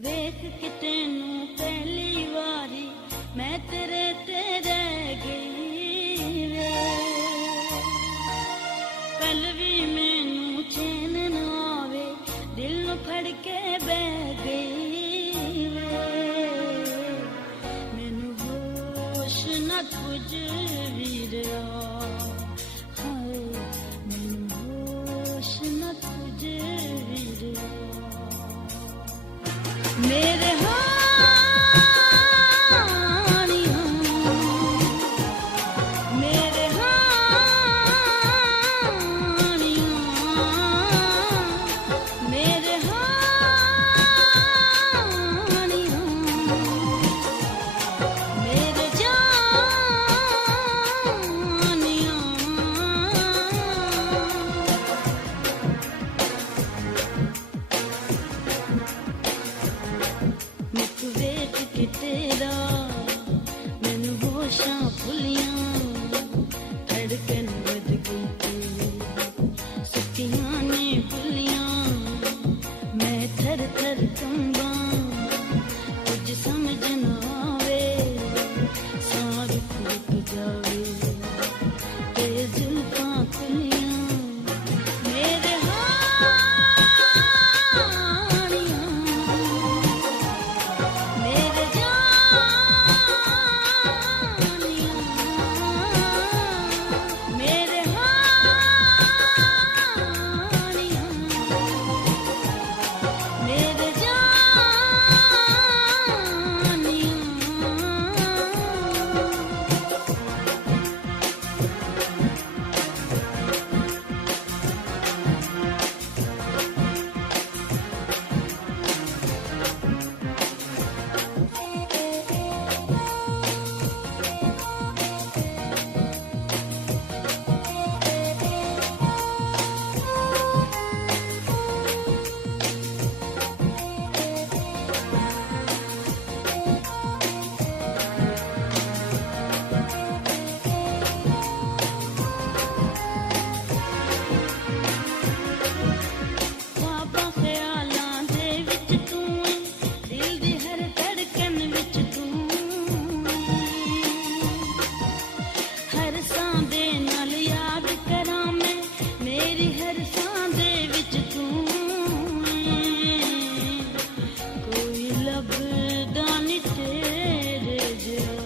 ਵੇਖ ਕੇ ਤੈਨੂੰ ਪਹਿਲੀ ਵਾਰੀ ਮੈਂ ਤੇਰੇ ਤੇ ਰਹਿ ਗਈ ਵੇ, ਕੱਲ ਵੀ ਮੈਨੂੰ ਚੈਨ ਨਾ ਆਵੇ, ਦਿਲ ਨੂੰ ਫੜ ਕੇ ਬਹਿ ਗਈ ਵੇ, ਮੈਨੂੰ ਹੋਸ਼ ਨਾ ਕੁਝ ਵੀ ਰਿਹਾ, ਹਾਏ ਮੈਨੂੰ ਹੋਸ਼ ਨਾ ਕੁਝ ਵੀ ਰਿਹਾ। मेरे हानिया मेरे हानिया मेरे हानिया मेरे जानिया मुख वेख के तेरा मैनू होशां भुलियां, धड़कन वध गई तेरी सुक्कियां ने भुलियां, मैं थर थर कंबा कुछ समझ ना आवे, साह रुक जावे ते जुल्फां खुलियां, मेरे हानिया मेरे जानिया मेरे हानिया मेरे जानिया। ख्वाबां ख्यालां दे विच तू ऐ, दिल दी हर धड़कन विच तू ऐ, हर सां दे नाल याद करां मैं, मेरी हर सां दे विच तू ऐ, कोई लभदा नी तेरे जिहा।